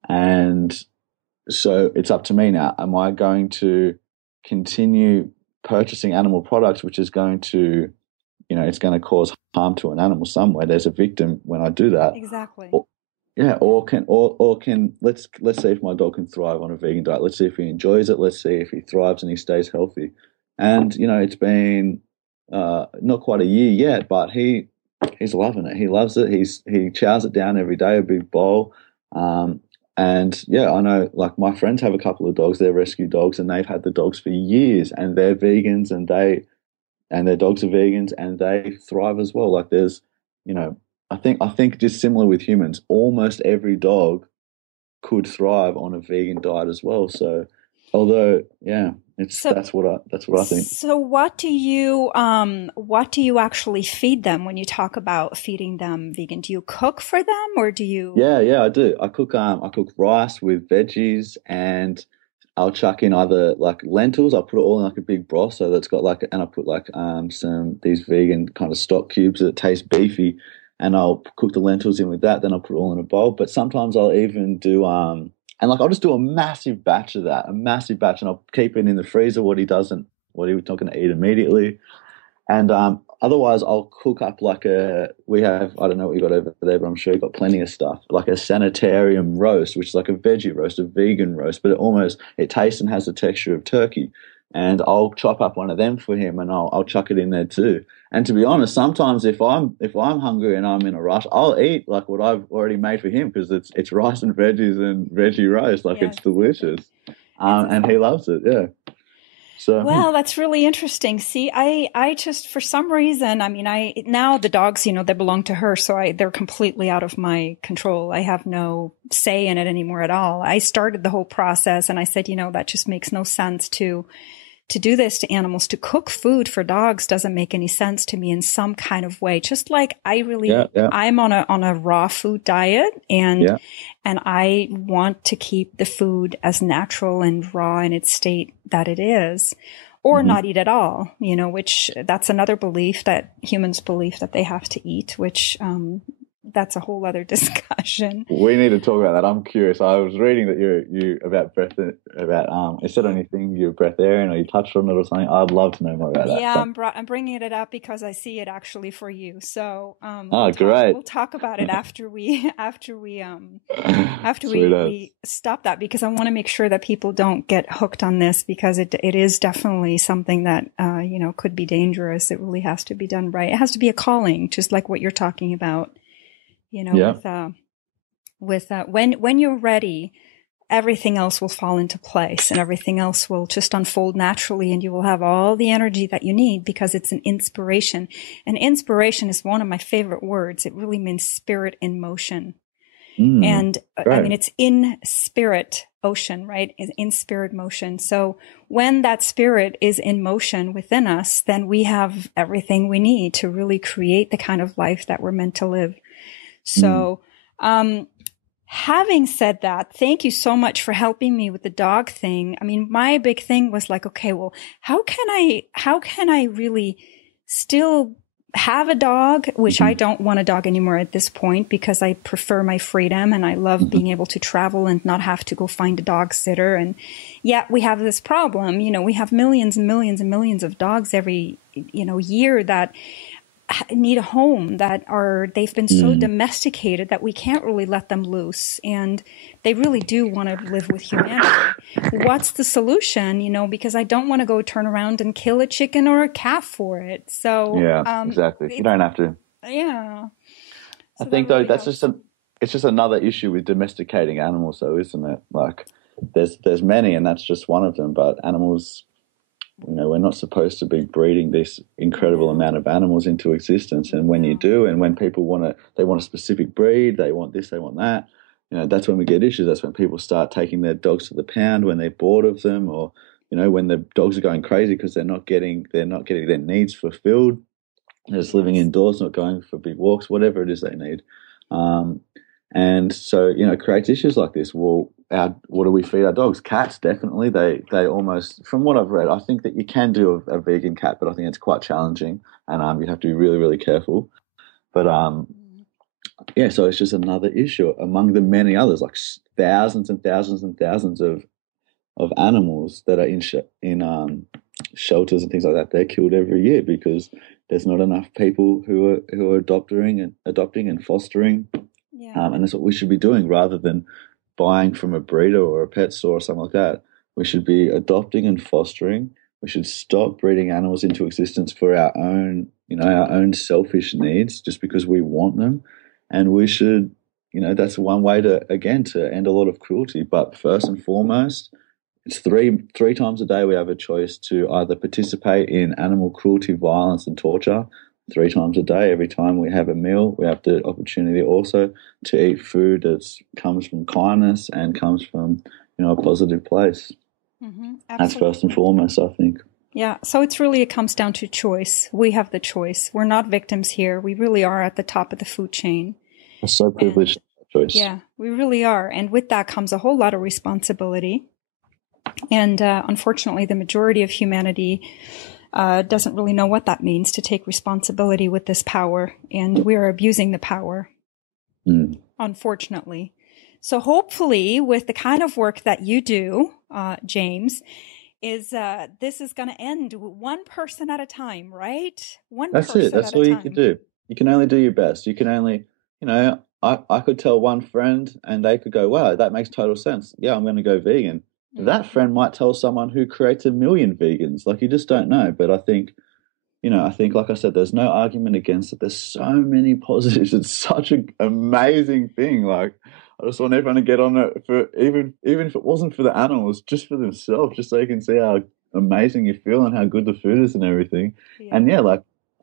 And so it's up to me now. Am I going to continue purchasing animal products, which is going to, it's going to cause harm to an animal somewhere? There's a victim when I do that. Exactly. Or can let's see if my dog can thrive on a vegan diet. Let's see if he enjoys it. Let's see if he thrives and he stays healthy. And it's been not quite a year yet, but he's loving it. He loves it. He chows it down every day, a big bowl. And yeah, I know, like my friends have a couple of dogs. They're rescue dogs, and they've had the dogs for years, and they're vegans, and their dogs are vegans, and they thrive as well. Like there's, I think just similar with humans, almost every dog could thrive on a vegan diet as well. So, although, yeah, that's what I think. So, what do you actually feed them when you talk about feeding them vegan? Do you cook for them, or do you? Yeah, I do. I cook rice with veggies, and I'll chuck in either like lentils. I'll put it all in like a big broth, so that's got and I'll put like these vegan kind of stock cubes that taste beefy, and I'll cook the lentils in with that. Then I'll put it all in a bowl. But sometimes I'll even do I'll just do a massive batch of that, and I'll keep it in the freezer. What he's not going to eat immediately, and otherwise I'll cook up like I don't know what you got over there, but I'm sure you got plenty of stuff, like a sanitarium roast, which is like a veggie roast, a vegan roast, but it tastes and has the texture of turkey. And I'll chop up one of them for him, and I'll chuck it in there too. And to be honest, sometimes if I'm hungry and I'm in a rush, I'll eat like what I've already made for him, because it's rice and veggies and veggie roast. Like It's delicious, and he loves it. Yeah. So, well, that's really interesting. See, I just, for some reason, now the dogs, they belong to her. So they're completely out of my control. I have no say in it anymore at all. I started the whole process and I said, that just makes no sense to do this to animals. To cook food for dogs doesn't make any sense to me in some kind of way. Just like I'm on a raw food diet, and I want to keep the food as natural and raw in its state that it is, or not eat at all, which that's another belief that humans believe that they have to eat, which, that's a whole other discussion. We need to talk about that. I'm curious. I was reading that you about breath, about it said anything, your breatharian, or you touched on it or something. I'd love to know more about that. Yeah, I'm bringing it up because I see it actually for you. So great. We'll talk about it after we stop that, because I want to make sure that people don't get hooked on this, because it is definitely something that could be dangerous. It really has to be done right. It has to be a calling, just like what you're talking about. When you're ready, everything else will fall into place, and everything else will just unfold naturally, and you will have all the energy that you need, because it's an inspiration. And inspiration is one of my favorite words. It really means spirit in motion. And right. It's in spirit ocean, right? In spirit motion. So when that spirit is in motion within us, then we have everything we need to really create the kind of life that we're meant to live. So, Having said that, thank you so much for helping me with the dog thing. I mean, my big thing was like, okay, well, how can I really still have a dog, which I don't want a dog anymore at this point because I prefer my freedom and I love being able to travel and not have to go find a dog sitter. And yet we have this problem, we have millions and millions and millions of dogs every, year that need a home, they've been so domesticated that we can't really let them loose, and they really do want to live with humanity. What's the solution? Because I don't want to go turn around and kill a chicken or a calf for it. So exactly. You don't have to. Yeah. So I think though that's it's just another issue with domesticating animals, though, isn't it? Like there's many, and that's just one of them. But animals, we're not supposed to be breeding this incredible amount of animals into existence. And when you do, and when people they want a specific breed, they want this, they want that, that's when we get issues. That's when people start taking their dogs to the pound when they're bored of them, or, when the dogs are going crazy because they're not getting their needs fulfilled. They're just living indoors, not going for big walks, whatever it is they need. And so, it creates issues like this. Well, what do we feed our dogs? Cats, definitely. They almost, from what I've read, I think that you can do a vegan cat, but I think it's quite challenging, and you have to be really, really careful. But so it's just another issue among the many others, like thousands and thousands and thousands of animals that are in shelters and things like that. They're killed every year because there's not enough people who are adopting and fostering. And that's what we should be doing, rather than buying from a breeder or a pet store or something like that. We should be adopting and fostering. We should stop breeding animals into existence for our own selfish needs just because we want them. And we should, that's one way to end a lot of cruelty. But first and foremost, it's three times a day we have a choice to either participate in animal cruelty, violence, and torture. 3 times a day, every time we have a meal, we have the opportunity also to eat food that comes from kindness and comes from, a positive place. That's first and foremost, I think. Yeah, so it comes down to choice. We have the choice. We're not victims here. We really are at the top of the food chain. We're so privileged choice. Yeah, we really are. And with that comes a whole lot of responsibility. And unfortunately, the majority of humanity doesn't really know what that means to take responsibility with this power. And we're abusing the power, unfortunately. So hopefully with the kind of work that you do, James, this is going to end one person at a time, right? That's it. That's all you can do. You can only do your best. You can only, I could tell one friend and they could go, wow, that makes total sense. Yeah, I'm going to go vegan. That friend might tell someone who creates 1 million vegans. Like, you just don't know. But I think, like I said, there's no argument against it. There's so many positives. It's such an amazing thing. Like, I just want everyone to get on it for even if it wasn't for the animals, just for themselves, just so you can see how amazing you feel and how good the food is and everything. Yeah. And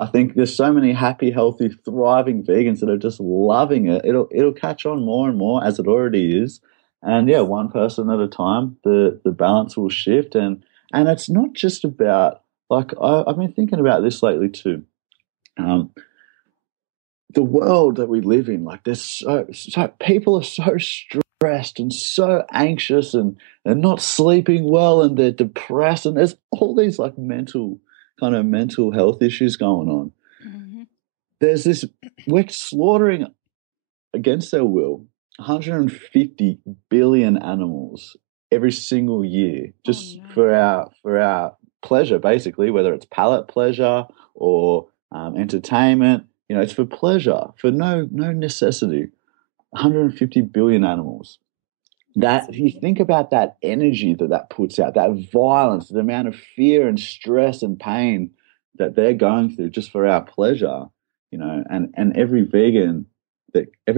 I think there's so many happy, healthy, thriving vegans that are just loving it. It'll catch on more and more, as it already is. And one person at a time, the balance will shift. And it's not just about, like, I've been thinking about this lately too. The world that we live in, like, there's so people are so stressed and so anxious, and they're not sleeping well, and they're depressed, and there's all these like mental health issues going on. There's this, we're slaughtering against their will 150 billion animals every single year, just for our pleasure, basically, whether it's palate pleasure or entertainment. It's for pleasure, for no necessity. 150 billion animals. That, if you think about that energy that puts out, that violence, the amount of fear and stress and pain that they're going through just for our pleasure, and every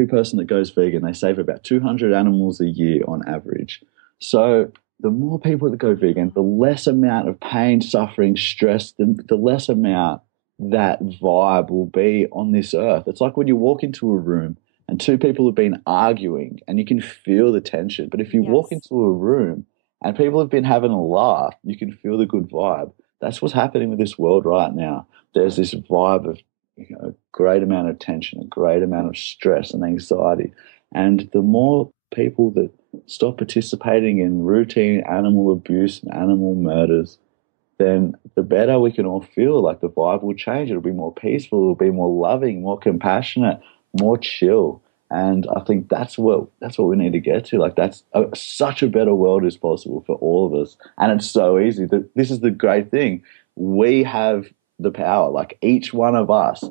person that goes vegan, they save about 200 animals a year on average. So the more people that go vegan, the less amount of pain, suffering, stress, the less amount that vibe will be on this earth. It's like when you walk into a room and 2 people have been arguing and you can feel the tension. But if you walk into a room and people have been having a laugh, you can feel the good vibe. That's what's happening with this world right now. There's this vibe of a great amount of tension, a great amount of stress and anxiety. And the more people that stop participating in routine animal abuse and animal murders, then the better we can all feel. Like the vibe will change. It'll be more peaceful. It'll be more loving, more compassionate, more chill. And I think that's what we need to get to. Like such a better world is possible for all of us. And it's so easy. This is the great thing. We have the power. Like each one of us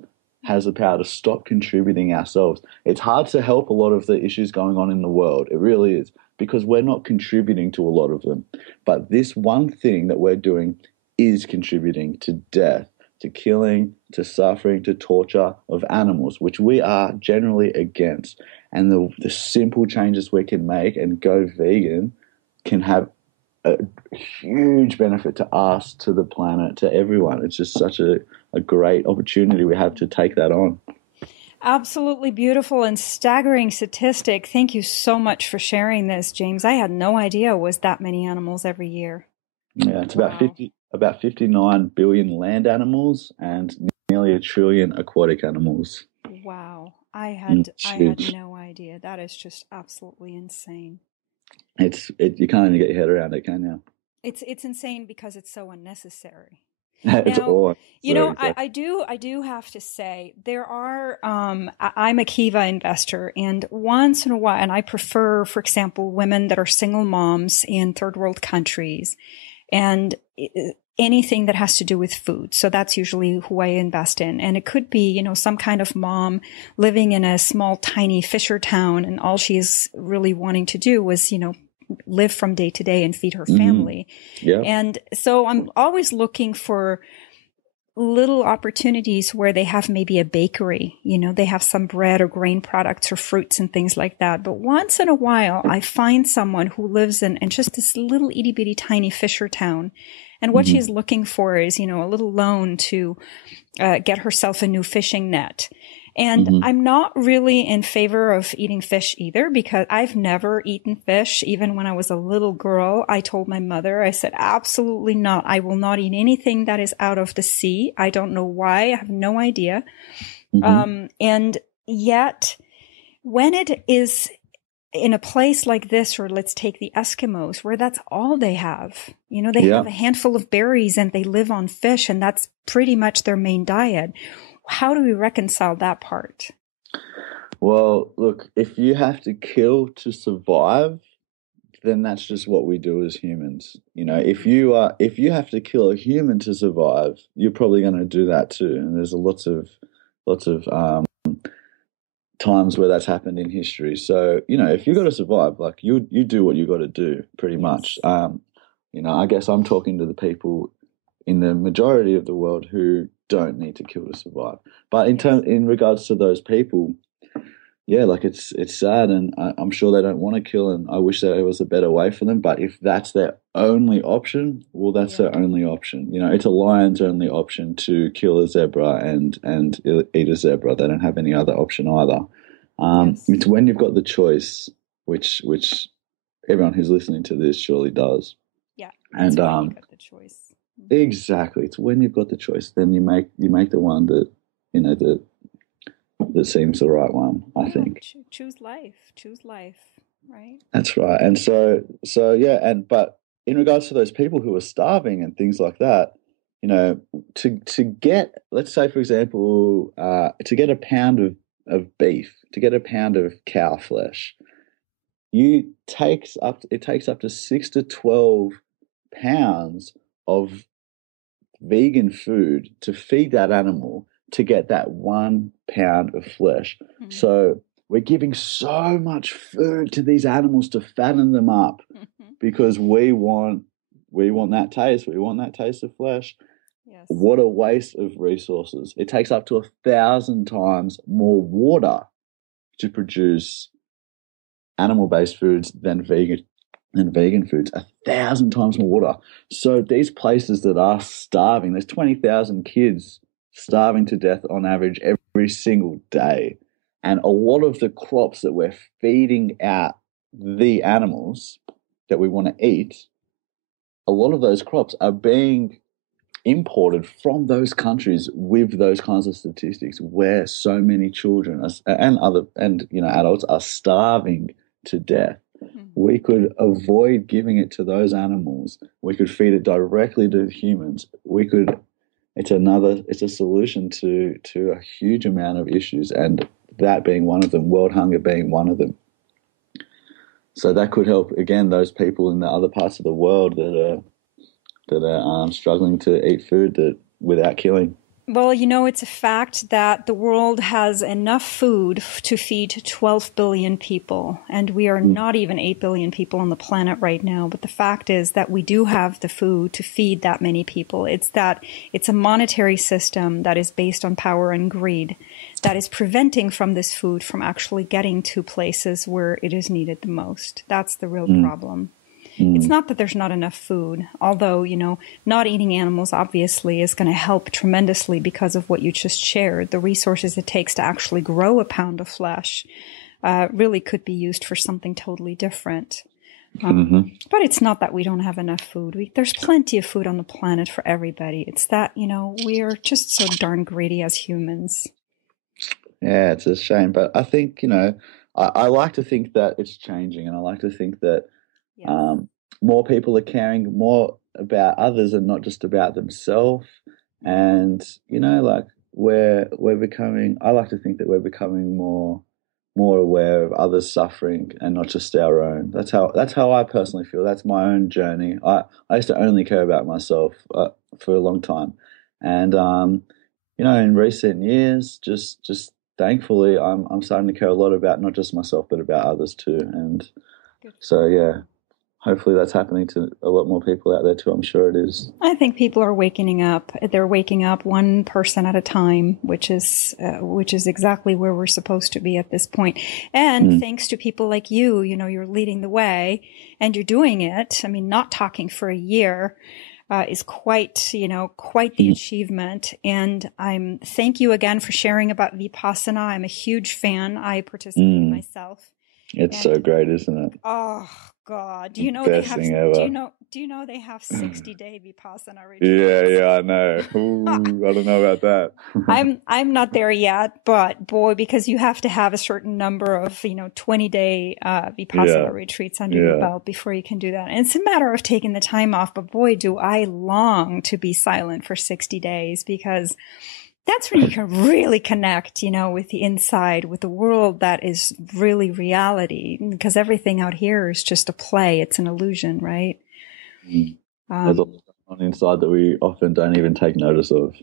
has the power to stop contributing ourselves. It's hard to help a lot of the issues going on in the world. It really is, because we're not contributing to a lot of them. But this one thing that we're doing is contributing to death, to killing, to suffering, to torture of animals, which we are generally against. And the simple changes we can make and go vegan can have a huge benefit to us, to the planet, to everyone. It's just such a great opportunity we have to take that on. Absolutely beautiful and staggering statistic. Thank you so much for sharing this, James. I had no idea it was that many animals every year. Yeah, it's about 59 billion land animals and nearly 1 trillion aquatic animals. Wow. I had no idea. That is just absolutely insane. You can't even get your head around it, can you? It's insane because it's so unnecessary. It's now, all. You know, I do have to say there are. I'm a Kiva investor, and once in a while, and I prefer, for example, women that are single moms in third world countries, and anything that has to do with food. So that's usually who I invest in. And it could be, you know, some kind of mom living in a small, tiny fisher town, and all she's really wanting to do was, you know, live from day to day and feed her family. Yeah. And so I'm always looking for little opportunities where they have maybe a bakery, you know, they have some bread or grain products or fruits and things like that. But once in a while, I find someone who lives in just this little itty bitty tiny fisher town. And what she's looking for is, you know, a little loan to get herself a new fishing net. And I'm not really in favor of eating fish either, because I've never eaten fish. Even when I was a little girl, I told my mother, I said, absolutely not. I will not eat anything that is out of the sea. I don't know why. I have no idea. And yet when it is in a place like this, or let's take the Eskimos, where that's all they have, you know, they have a handful of berries and they live on fish, and that's pretty much their main diet. How do we reconcile that part? Well, look, if you have to kill to survive, then that's just what we do as humans. You know, if you have to kill a human to survive, you're probably going to do that too. And there's lots of times where that's happened in history. So, you know, if you got to survive, like you do what you got to do, pretty much. You know, I guess I'm talking to the people in the majority of the world who don't need to kill to survive. But in regards to those people, yeah, like it's sad, and I'm sure they don't want to kill, and I wish there was a better way for them. But if that's their only option, well, that's their only option. You know, it's a lion's only option to kill a zebra and eat a zebra. They don't have any other option either. It's when you've got the choice, which everyone who's listening to this surely does. Yeah, and you've got the choice. Exactly. It's when you've got the choice, then you make the one that, you know, that seems the right one, I think. Choose life, right? That's right. And so yeah, but in regards to those people who are starving and things like that, you know, to get, let's say for example, to get a pound of beef, to get a pound of cow flesh, it takes up to 6 to 12 pounds of vegan food to feed that animal to get that 1 pound of flesh. So we're giving so much food to these animals to fatten them up because we want that taste. We want that taste of flesh. Yes. What a waste of resources. It takes up to 1,000 times more water to produce animal-based foods than vegan foods, 1,000 times more water. So these places that are starving, there's 20,000 kids starving to death on average every single day. And a lot of the crops that we're feeding out the animals that we want to eat, a lot of those crops are being imported from those countries with those kinds of statistics where so many children and you know, adults are starving to death. We could avoid giving it to those animals. We could feed it directly to humans. It's a solution to a huge amount of issues, and that being one of them, world hunger being one of them. So that could help, again, those people in the other parts of the world that are struggling to eat food without killing. Well, it's a fact that the world has enough food to feed 12 billion people, and we are not even 8 billion people on the planet right now. But the fact is that we do have the food to feed that many people. It's a monetary system that is based on power and greed that is preventing from this food from actually getting to places where it is needed the most. That's the real problem. It's not that there's not enough food, although, not eating animals obviously is going to help tremendously because of what you just shared. The resources it takes to actually grow a pound of flesh really could be used for something totally different. But it's not that we don't have enough food. There's plenty of food on the planet for everybody. It's that, we are just so darn greedy as humans. Yeah, it's a shame. But I think, I like to think that it's changing, and I like to think that more people are caring more about others and not just about themselves. And, we're becoming, I like to think that we're becoming more aware of others' suffering and not just our own. That's how I personally feel. That's my own journey. I used to only care about myself for a long time. And, in recent years, just thankfully, I'm starting to care a lot about not just myself, but about others too. And so, yeah. Hopefully that's happening to a lot more people out there too. I'm sure it is. I think people are waking up. They're waking up one person at a time, which is exactly where we're supposed to be at this point. And thanks to people like you, you're leading the way and you're doing it. I mean, not talking for a year is quite the achievement. And thank you again for sharing about Vipassana. I'm a huge fan. I participate myself. It's so great, isn't it? Oh God! Do you know Best they have? thing ever. Do you know they have 60-day Vipassana retreats? Yeah, I know. Ooh, I don't know about that. I'm not there yet, but boy, because you have to have a certain number of 20-day Vipassana retreats under your belt before you can do that. And it's a matter of taking the time off. But boy, do I long to be silent for 60 days because that's when you can really connect, with the inside, with the world that is really reality, because everything out here is just a play. It's an illusion, right? There's a lot on the inside that we often don't even take notice of.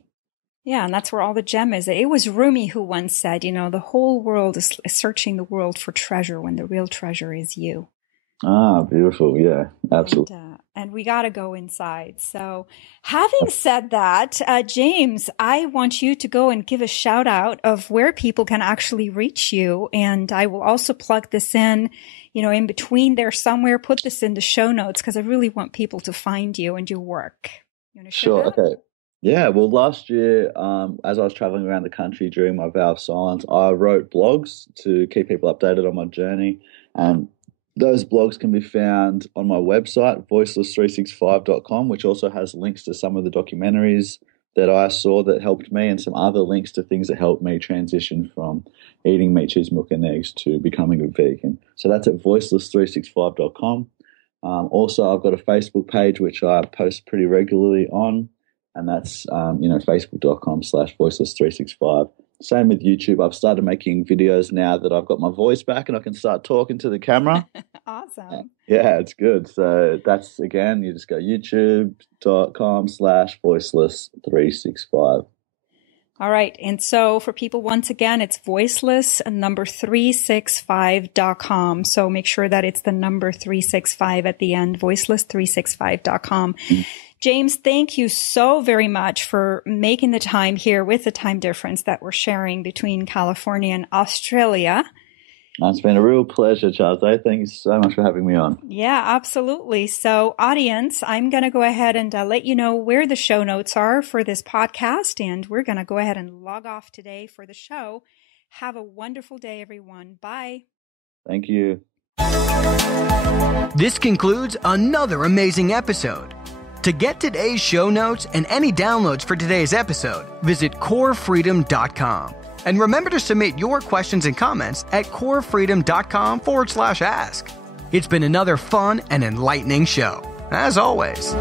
Yeah, and that's where all the gem is. It was Rumi who once said, the whole world is searching the world for treasure when the real treasure is you. Ah, beautiful. Yeah, absolutely. And we got to go inside. So having said that, James, I want you to go and give a shout out of where people can actually reach you. And I will also plug this in between there somewhere, put this in the show notes because I really want people to find you and your work. You want to share that? Okay. Yeah, well, last year, as I was traveling around the country during my vow of silence, I wrote blogs to keep people updated on my journey. And those blogs can be found on my website, voiceless365.com, which also has links to some of the documentaries that I saw that helped me and some other links to things that helped me transition from eating meat, cheese, milk, and eggs to becoming a vegan. So that's at voiceless365.com. Also, I've got a Facebook page, which I post pretty regularly on, and that's, facebook.com/voiceless365. Same with YouTube. I've started making videos now that I've got my voice back and I can start talking to the camera. Awesome. Yeah, it's good. So that's, again, you just go youtube.com/voiceless365. All right. And so for people, once again, it's voiceless365.com. So make sure that it's the number 365 at the end, voiceless365.com. James, thank you so very much for making the time here with the time difference that we're sharing between California and Australia. It's been a real pleasure, Cha-zay. Thank you so much for having me on. Yeah, absolutely. So, audience, I'm going to go ahead and let you know where the show notes are for this podcast, and we're going to go ahead and log off today for the show. Have a wonderful day, everyone. Bye. Thank you. This concludes another amazing episode. To get today's show notes and any downloads for today's episode, visit corefreedom.com. And remember to submit your questions and comments at corefreedom.com/ask. It's been another fun and enlightening show, as always.